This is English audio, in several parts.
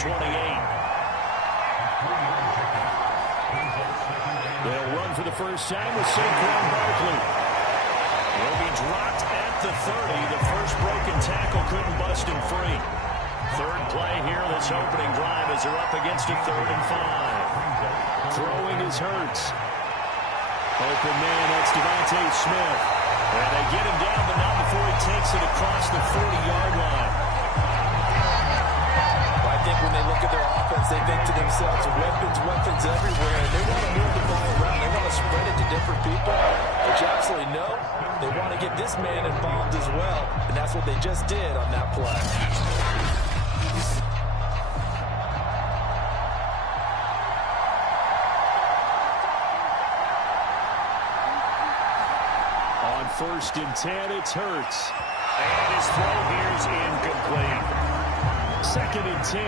28. They'll run for the first time with Saquon Barkley. He'll be dropped at the 30. The first broken tackle couldn't bust him free. Third play here, this opening drive as they're up against a 3rd and 5. Throwing is Hurts. Open man, that's Devontae Smith. And they get him down, but not before he takes it across the 40-yard line. I think when they look at their offense, they think to themselves, weapons everywhere. And they want to move the ball around. They want to spread it to different people. But you absolutely know they want to get this man involved as well. And that's what they just did on that play. On 1st and 10, it's Hurts. And his throw here is incomplete. 2nd and 10.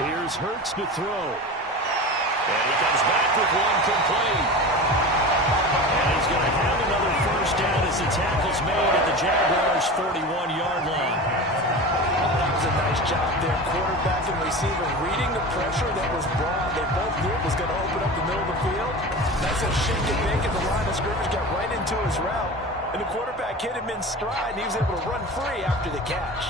Here's Hurts to throw. And he comes back with one complete. And he's going to have another first down as the tackle's made at the Jaguars' 41-yard line. That was a nice job there. Quarterback and receiver reading the pressure that was brought. They both knew it was going to open up the middle of the field. Nice little shake and bake at the line of scrimmage, got right into his route. And the quarterback hit him in stride, and he was able to run free after the catch.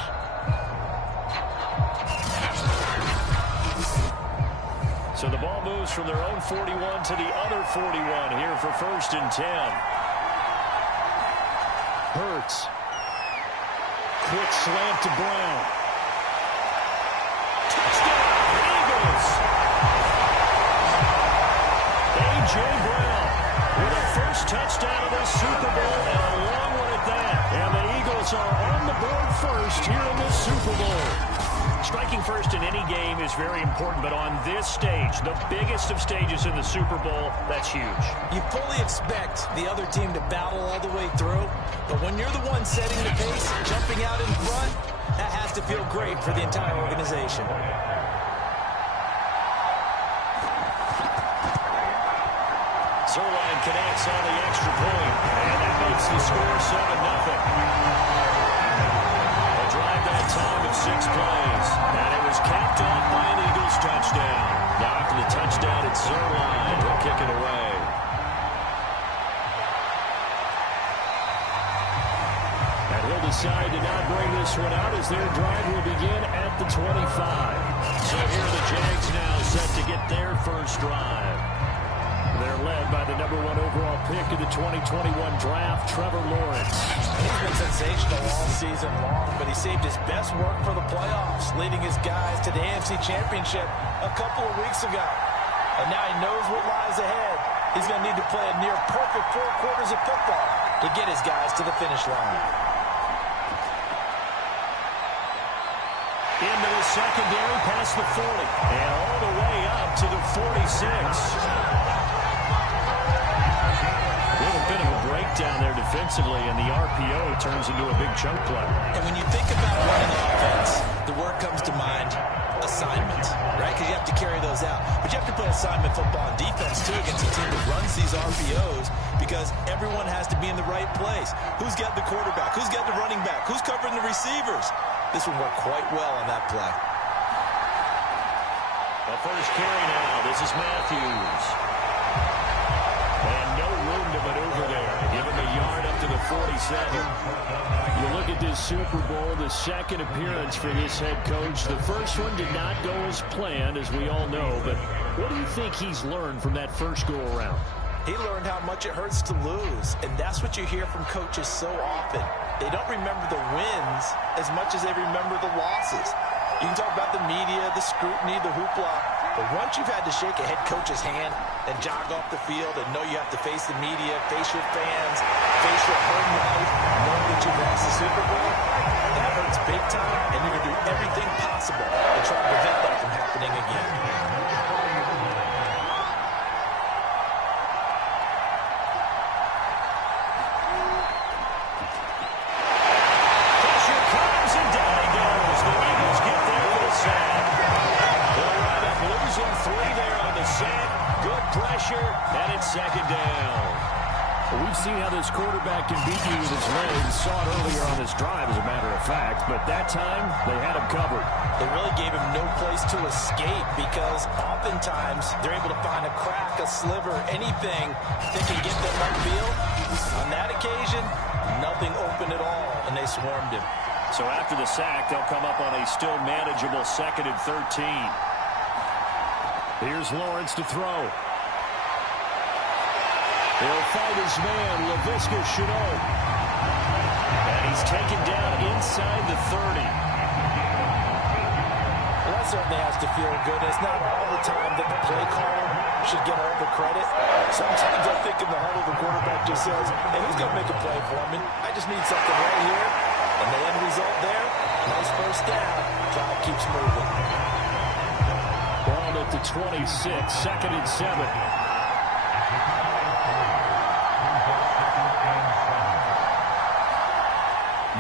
So the ball moves from their own 41 to the other 41 here for 1st and 10. Hurts. Quick slant to Brown. Touchdown, Eagles! A.J. Brown with a first touchdown of the Super Bowl and a long one at that. And the Eagles are on the board first here in this Super Bowl. Striking first in any game is very important, but on this stage, the biggest of stages in the Super Bowl, that's huge. You fully expect the other team to battle all the way through, but when you're the one setting the pace, jumping out in front, that has to feel great for the entire organization. Zerline connects on the extra point, and that makes the score 7-0. Drive that time of 6 plays. And it was capped off by an Eagles touchdown. Now after the touchdown, it's Zerline. He'll kick it away. And he'll decide to not bring this one out as their drive will begin at the 25. So here are the Jags now set to get their first drive. They're led by the #1 overall pick of the 2021 draft, Trevor Lawrence. He's been sensational all season long, but he saved his best work for the playoffs, leading his guys to the AFC Championship a couple of weeks ago. And now he knows what lies ahead. He's going to need to play a near-perfect 4 quarters of football to get his guys to the finish line. Into the secondary, past the 40, and all the way up to the 46. Bit of a breakdown there defensively, and the RPO turns into a big chunk play. And when you think about running offense, the word comes to mind, assignment, right? Because you have to carry those out. But you have to play assignment football on defense, too, against a team that runs these RPOs, because everyone has to be in the right place. Who's got the quarterback? Who's got the running back? Who's covering the receivers? This will work quite well on that play. The first carry now. This is Matthews. And no room to maneuver there. Give him a yard up to the 47. You look at this Super Bowl, the second appearance for this head coach. The first one did not go as planned, as we all know. But what do you think he's learned from that first go-around? He learned how much it hurts to lose. And that's what you hear from coaches so often. They don't remember the wins as much as they remember the losses. You can talk about the media, the scrutiny, the hoopla, but once you've had to shake a head coach's hand and jog off the field and know you have to face the media, face your fans, face your home life, knowing that you've lost the Super Bowl, that hurts big time, and you're going to do everything possible to try to prevent that from happening again. And it's second down. We've seen how this quarterback can beat you with his legs. Saw it earlier on this drive, as a matter of fact. But that time, they had him covered. They really gave him no place to escape because oftentimes they're able to find a crack, a sliver, anything that can get them upfield. On that occasion, nothing open at all, and they swarmed him. So after the sack, they'll come up on a still manageable 2nd and 13. Here's Lawrence to throw. He'll fight his man, Laviska Shenault. And he's taken down inside the 30. Well, that certainly has to feel good. It's not all the time that the play caller should get all the credit. Sometimes I think in the huddle, the quarterback just says, hey, who's going to make a play for me? I just need something right here. And the end result there, nice first down. Drive keeps moving. Ball at the 26, 2nd and 7.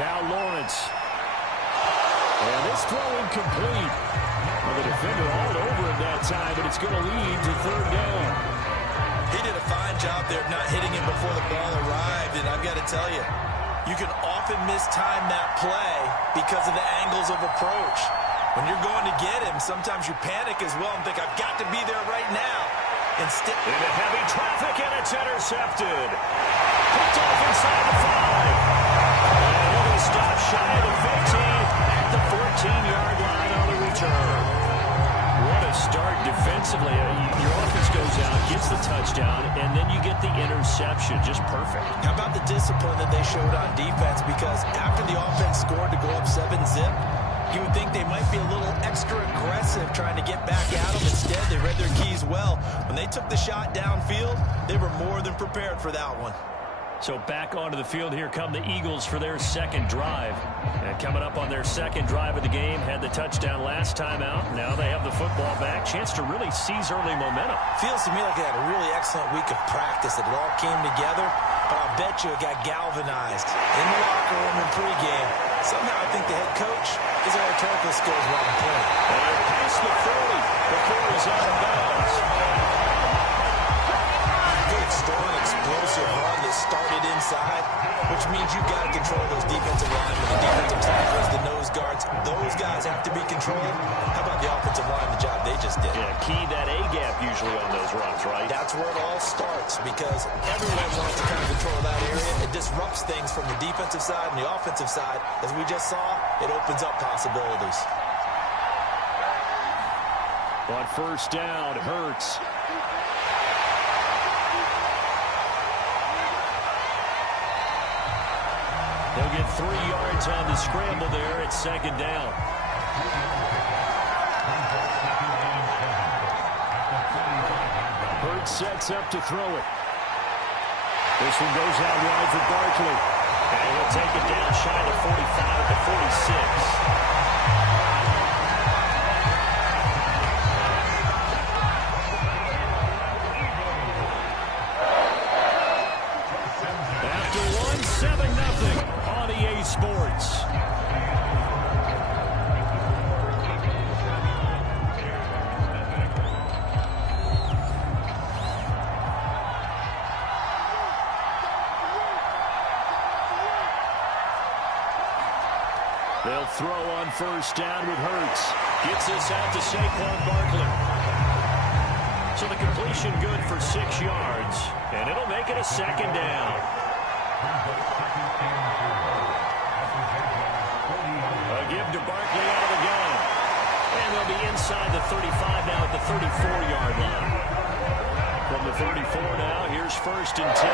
Now Lawrence. And this throw incomplete. Well, the defender all over him that time, but it's going to lead to 3rd down. He did a fine job there of not hitting him before the ball arrived, and I've got to tell you, you can often mistime that play because of the angles of approach. When you're going to get him, sometimes you panic as well and think, I've got to be there right now. Instead, into heavy traffic, and it's intercepted. Picked off inside the 5. And it will stop shy of the 15 at the 14-yard line on the return. What a start defensively. Your offense goes out, gets the touchdown, and then you get the interception. Just perfect. How about the discipline that they showed on defense? Because after the offense scored to go up 7-zip, you would think they might be a little extra aggressive trying to get back at them. Instead, they read their keys well. When they took the shot downfield, they were more than prepared for that one. So back onto the field, here come the Eagles for their 2nd drive. And coming up on their 2nd drive of the game, had the touchdown last time out. Now they have the football back. Chance to really seize early momentum. Feels to me like they had a really excellent week of practice. It all came together, but I'll bet you it got galvanized in the locker room in pregame. Somehow I think the head coach, his rhetorical skills were on point. And past the 40 before he's out of bounds. Good, strong, explosive run that started inside, which means you've got to control those defensive linemen, the defensive tackles, the nose guards. Those guys have to be controlled. How about the offensive line, the job they just did? Yeah, key that A-gap usually on those runs, right? That's where it all starts because everyone wants to kind of control that area. It disrupts things from the defensive side and the offensive side. As we just saw, it opens up possibilities. On 1st down, Hurts. They'll get 3 yards on the scramble there at 2nd down. Hurts sets up to throw it. This one goes out wide for Barkley. And he'll take it down shy to 45 at the 46. Sports. They'll throw on 1st down with Hurts. Gets this out to Saquon Barkley. So the completion good for 6 yards. And it'll make it a 2nd down. A give to Barkley out of the gun. And they'll be inside the 35 now at the 34-yard line. From the 34 now, here's 1st and 10.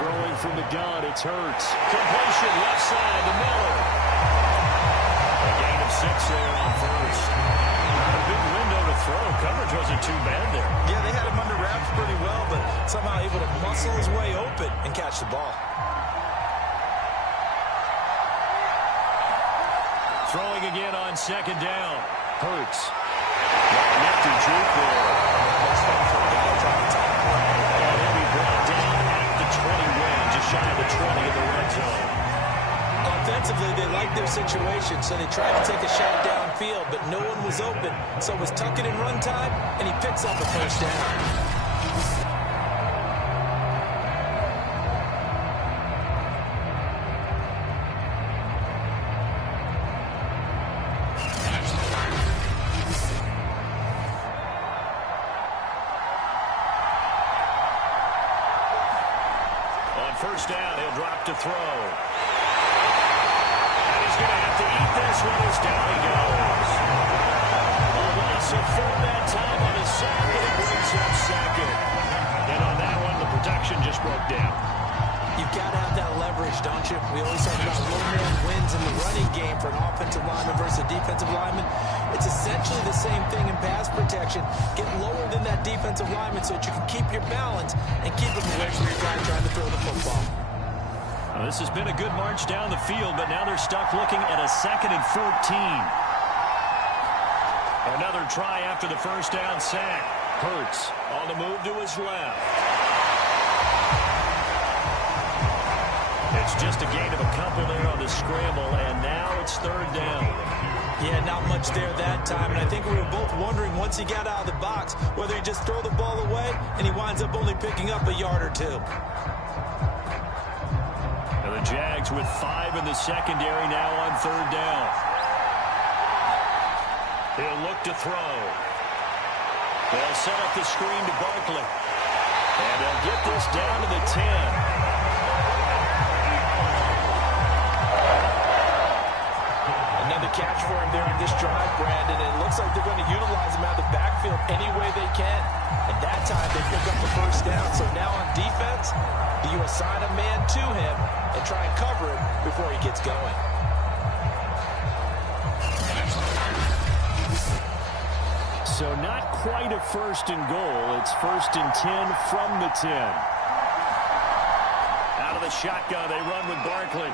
Throwing from the gun, it's Hurts. Completion left side to Miller. A gain of 6 there on 1st. Not a big window to throw. Coverage wasn't too bad there. Yeah, they had him under wraps pretty well, but somehow able to muscle his way open and catch the ball. Throwing again on 2nd down. Hurts. Nifty juke there. And he'll be brought down at the 20 just shy of the 20 in the red zone. Offensively, they liked their situation, so they tried to take a shot downfield, but no one was open. So it was tuck it in run time, and he picks up a 1st down. first down. He'll drop to throw. And he's going to have to eat this one as down he goes. A loss of 4 that time on his sack, and it brings up second. And on that one, the protection just broke down. You've got to have that leverage, don't you? We always talk about low man wins in the running game for an offensive lineman versus a defensive lineman. It's essentially the same thing in pass protection. Get lower than that defensive lineman so that you can keep your balance and keep him away from your guy trying to throw the football. Well, this has been a good march down the field, but now they're stuck looking at a 2nd and 14. Another try after the first down sack. Hurts on the move to his left. It's just a gain of a couple there on the scramble, and now it's 3rd down. Yeah, not much there that time, and I think we were both wondering once he got out of the box whether he'd just throw the ball away, and he winds up only picking up a yard or 2. And the Jags with 5 in the secondary now on 3rd down. He'll look to throw. They'll set up the screen to Barkley. And they'll get this down to the 10. Another catch for him there on this drive, Brandon. And it looks like they're going to utilize him out of the backfield any way they can. And that time they pick up the first down. So now on defense, do you assign a man to him and try and cover him before he gets going? So not quite a 1st and goal. It's 1st and 10 from the 10. Out of the shotgun, they run with Barkley.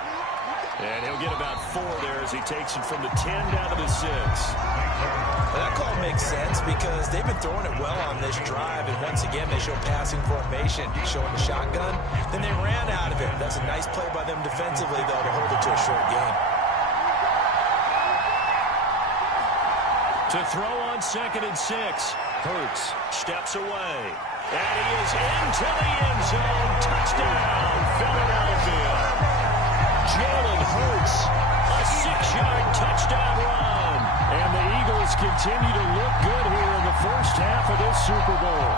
And he'll get about 4 there as he takes it from the 10 down to the 6. Well, that call makes sense because they've been throwing it well on this drive. And once again, they show passing formation, showing the shotgun. Then they ran out of it. That's a nice play by them defensively, though, to hold it to a short game. To throw on 2nd and 6. Hurts steps away. And he is into the end zone. Touchdown, Philadelphia. Jalen Hurts, a 6-yard touchdown run. And the Eagles continue to look good here in the first half of this Super Bowl.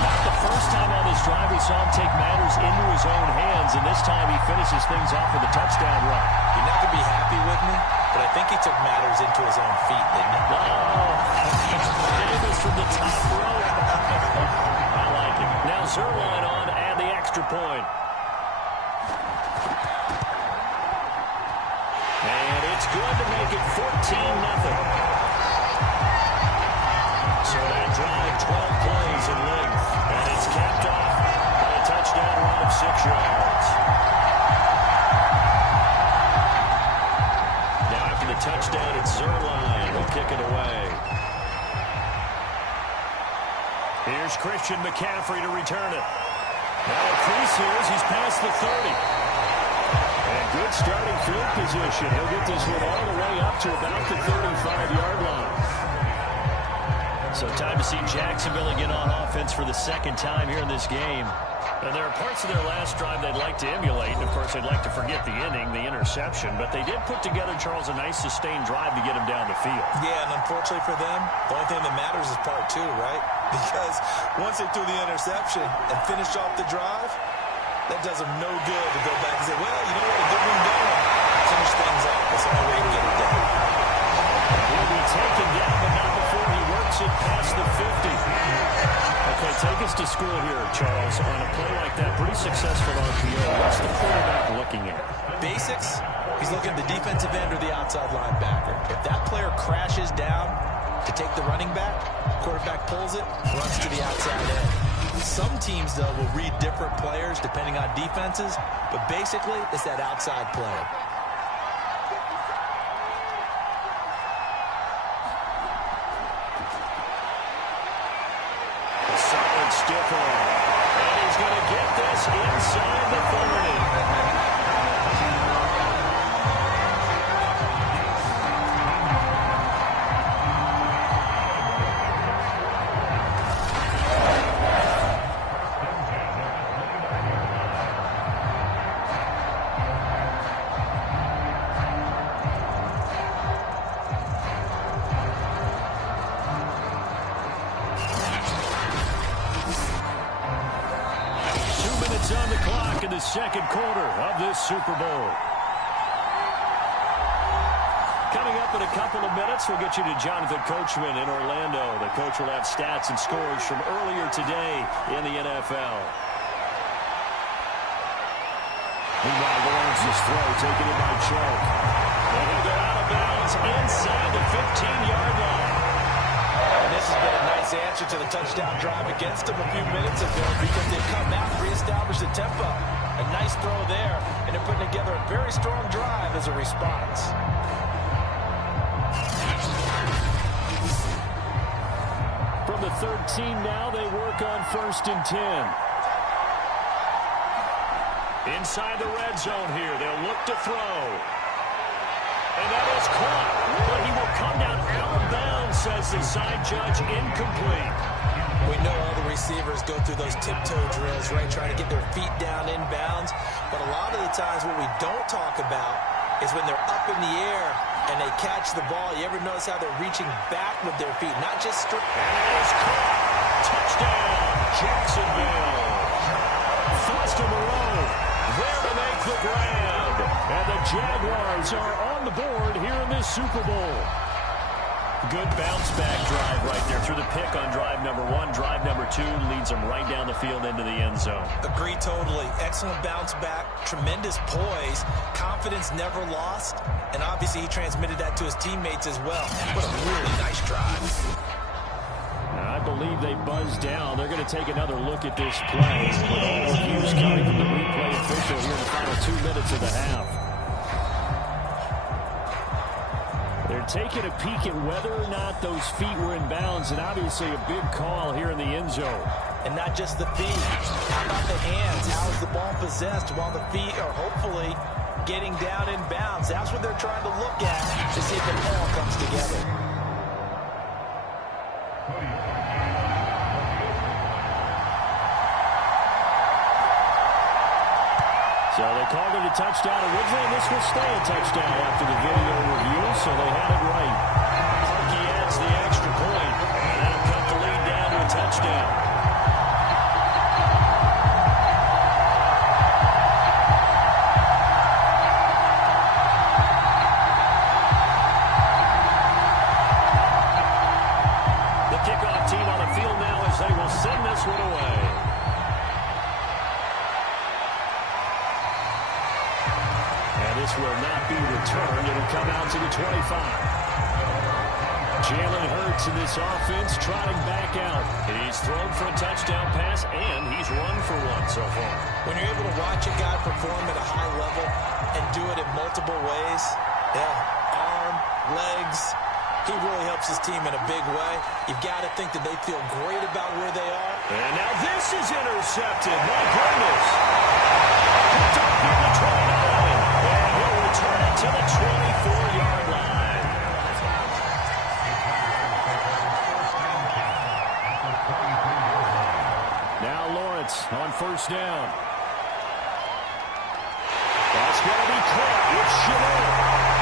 Not the first time on this drive we saw him take matters into his own hands, and this time he finishes things off with a touchdown run. You're not going to be happy with me, but I think he took matters into his own feet, didn't he? Oh, Davis from the top row. I like it. Now Zerline on and the extra point. And it's good to make it 14-0. So that drive, 12 plays in length. And it's capped off by a touchdown run of 6 yards. Now after the touchdown, it's Zerline who'll kick it away. Here's Christian McCaffrey to return it. Now a crease here as he's past the 30. And good starting field position. He'll get this one all the way up to about the 35-yard line. So time to see Jacksonville again on offense for the 2nd time here in this game. And there are parts of their last drive they'd like to emulate. And, of course, they'd like to forget the inning, the interception. But they did put together, Charles, a nice sustained drive to get him down the field. Yeah, and unfortunately for them, the only thing that matters is part 2, right? Because once they threw the interception and finished off the drive, that does them no good to go back and say, well, you know what, a good one going. Finish things up. That's the only way to get it done. He'll be taken down, but not before he works it past the 50. Okay, take us to school here, Charles. On a play like that, pretty successful RPO. What's the quarterback looking at? Basics. He's looking at the defensive end or the outside linebacker. If that player crashes down to take the running back, quarterback pulls it, runs to the outside end. Some teams, though, will read different players depending on defenses, but basically it's that outside player. A solid stiff arm. And he's going to get this inside the 30. minutes on the clock in the second quarter of this Super Bowl. Coming up in a couple of minutes, we'll get you to Jonathan Coachman in Orlando. The coach will have stats and scores from earlier today in the NFL. Meanwhile, Lawrence's throw taken in by Chubb. And he'll go out of bounds inside the 15-yard line. And this has been a nice answer to the touchdown drive against them a few minutes ago because they've come out and reestablished the tempo. A nice throw there, and they're putting together a very strong drive as a response. From the 13 now, they work on 1st and 10. Inside the red zone here, they'll look to throw. And that is caught, but he will come down out of bounds, says the side judge, incomplete. We know all the receivers go through those tiptoe drills, right, trying to get their feet down in bounds. But a lot of the times what we don't talk about is when they're up in the air and they catch the ball. You ever notice how they're reaching back with their feet, not just straight? And it is caught. Touchdown, Jacksonville. Foster Moreau there to make the grab. And the Jaguars are on the board here in this Super Bowl. Good bounce-back drive right there through the pick on drive number 1. Drive number 2 leads them right down the field into the end zone. Agree totally. Excellent bounce-back, tremendous poise, confidence never lost, and obviously he transmitted that to his teammates as well. What a really nice drive. I believe they buzzed down. They're going to take another look at this play with all reviews coming from the replay official here in the final 2 minutes of the half. They're taking a peek at whether or not those feet were in bounds, and obviously a big call here in the end zone. And not just the feet. How about the hands? How is the ball possessed while the feet are hopefully getting down in bounds? That's what they're trying to look at to see if it all comes together. So they called it a touchdown originally, and this will stay a touchdown after the video review, so they had it right. Parkey adds the extra point, and that'll cut the lead down to a touchdown. The kickoff team on the field now as they will send this one away. This will not be returned. It'll come out to the 25. Jalen Hurts in this offense trotting back out. He's thrown for a touchdown pass, and he's run for one so far. When you're able to watch a guy perform at a high level and do it in multiple ways, arm, legs, he really helps his team in a big way. You've got to think that they feel great about where they are. And now this is intercepted. My goodness. Picked up near the 29. And he'll return it to the 24-yard line. Now Lawrence on 1st down. That's going to be caught with Chanel.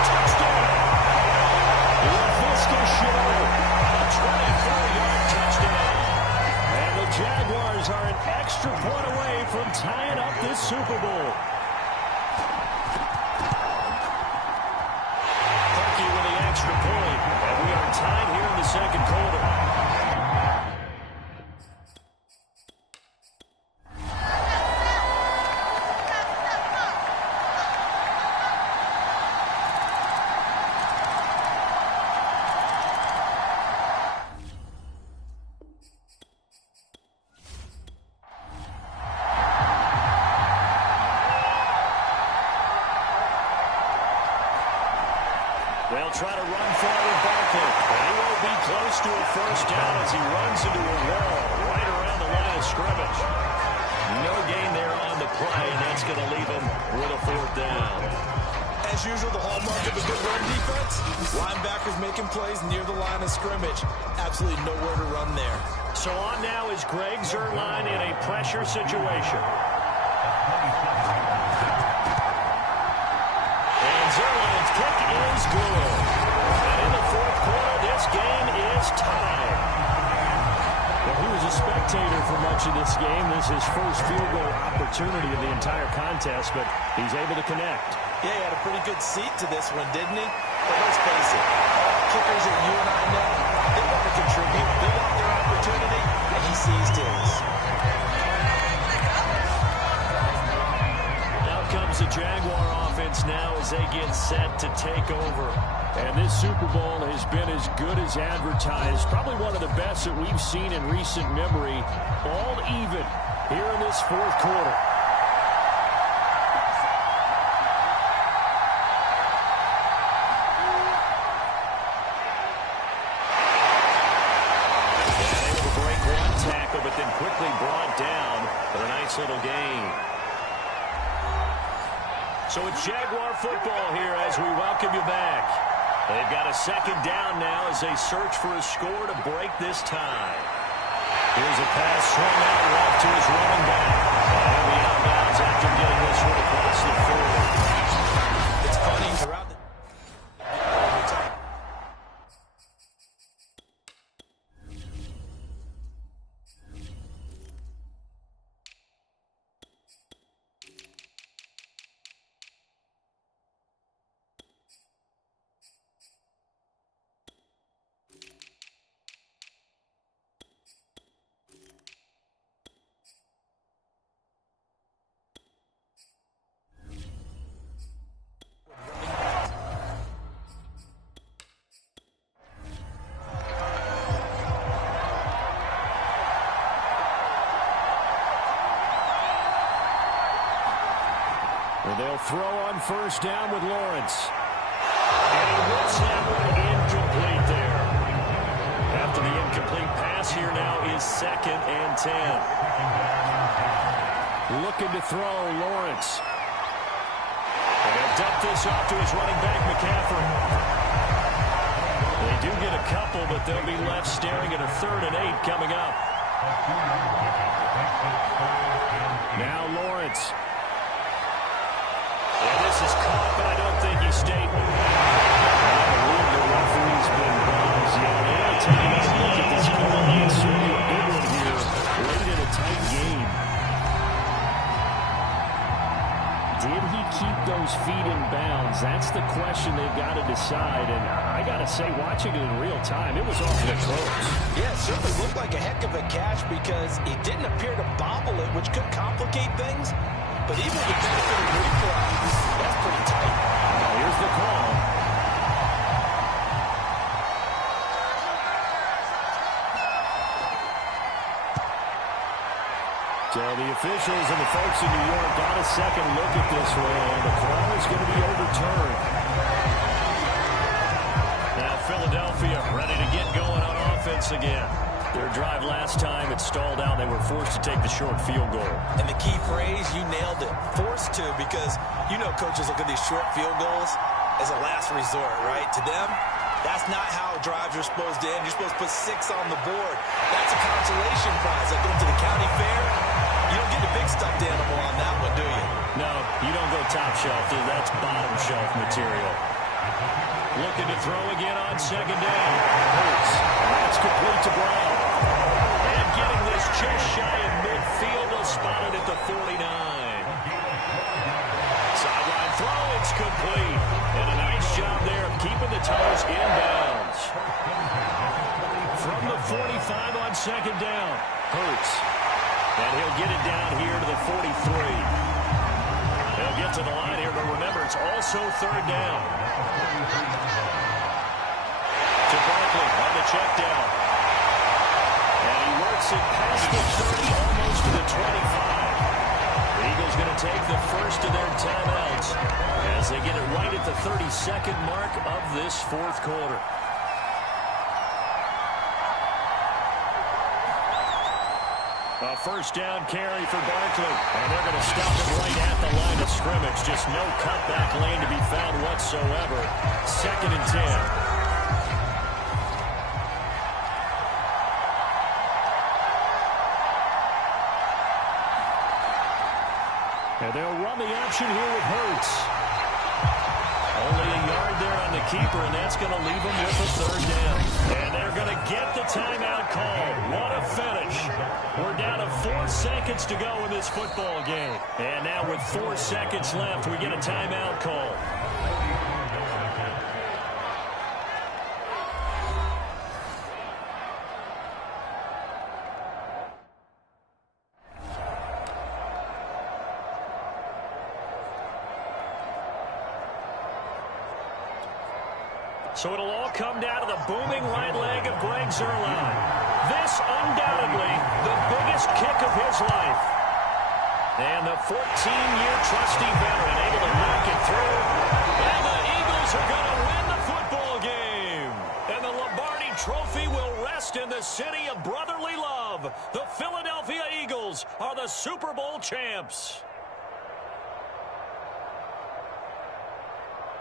Touchdown. LaVisca Chanel. A 24-yard touchdown. And the Jaguars are an extra point away from tying up this Super Bowl. With the extra point, and we are tied here in the second quarter. They'll try to run forward Barkley. And he won't be close to a 1st down as he runs into a wall right around the line of scrimmage. No gain there on the play, and that's going to leave him with a 4th down. As usual, the hallmark of a good run defense, linebackers making plays near the line of scrimmage. Absolutely nowhere to run there. So on now is Greg Zuerlein in a pressure situation. Zuerlein's kick is good. And in the 4th quarter, this game is tied. Well, he was a spectator for much of this game. This is his first field goal opportunity of the entire contest, but he's able to connect. Yeah, he had a pretty good seat to this one, didn't he? But let's face it, kickers that you and I know, they want to contribute. They want their opportunity, and he seized his. Out comes the Jaguar offense now as they get set to take over. And this Super Bowl has been as good as advertised. Probably one of the best that we've seen in recent memory. All even here in this fourth quarter. And able to break one tackle, but then quickly brought down for a nice little gain. So it's Jaguar football here as we welcome you back. They've got a second down now as they search for a score to break this tie. Here's a pass swung out left to his running back. And he'll be outbounds after getting this one across the 40. It's funny throughout the... They'll throw on first down with Lawrence. And he whips that one incomplete there. After the incomplete pass, here now is 2nd and 10. Looking to throw, Lawrence. And he'll dump this off to his running back, McCaffrey. They do get a couple, but they'll be left staring at a 3rd and 8 coming up. Now Lawrence. And this is caught, but I don't think he stayed. I believe the referee's been buzzed. Yeah, they got to take another look at this call. It's certainly a big one here, late in a tight game. Did he keep those feet in bounds? That's the question they've got to decide. And I got to say, watching it in real time, it was awfully close. Yeah, it certainly looked like a heck of a catch because he didn't appear to bobble it, which could complicate things. But even with the benefit of replay, that's pretty tight. Now here's the call. So the officials and the folks in New York got a second look at this one, and the call is going to be overturned. Now Philadelphia ready to get going on offense again. Their drive last time, it stalled out. They were forced to take the short field goal. And the key phrase, you nailed it, forced to, because you know coaches look at these short field goals as a last resort, right? To them, that's not how drives are supposed to end. You're supposed to put 6 on the board. That's a consolation prize. Like going to the county fair, you don't get the big stuffed animal on that one, do you? No, you don't go top shelf, dude. That's bottom shelf material. Looking to throw again on 2nd down. Hurts. That's complete to Brown. And getting this just shy of midfield. They'll spot it at the 49. Sideline throw. It's complete. And a nice job there of keeping the Tars inbounds. From the 45 on 2nd down. Hurts. And he'll get it down here to the 43. They'll get to the line here, but remember, it's also 3rd down. To Barkley on the check down. And he works it past the 30, almost to the 25. The Eagles going to take the first of their timeouts as they get it right at the 32nd mark of this fourth quarter. A first down carry for Barkley. And they're going to stop it right at the line of scrimmage. Just no cutback lane to be found whatsoever. 2nd and 10. And they'll run the option here with Hurts. Only a yard there on the keeper, and that's going to leave them with a third down. And they're going to get the timeout call. What a finish. We're down to 4 seconds to go in this football game. And now with 4 seconds left, we get a timeout call. So it'll all come down to the booming right leg of Greg Zuerlein. This undoubtedly the biggest kick of his life. And the 14-year trusty veteran able to knock it through. And the Eagles are going to win the football game. And the Lombardi Trophy will rest in the city of brotherly love. The Philadelphia Eagles are the Super Bowl champs.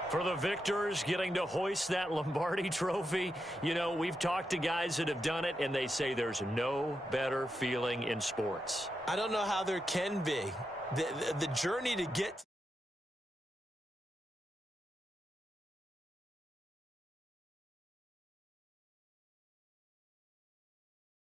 For the victors getting to hoist that Lombardi Trophy, you know, we've talked to guys that have done it, and they say there's no better feeling in sports. I don't know how there can be. The journey to get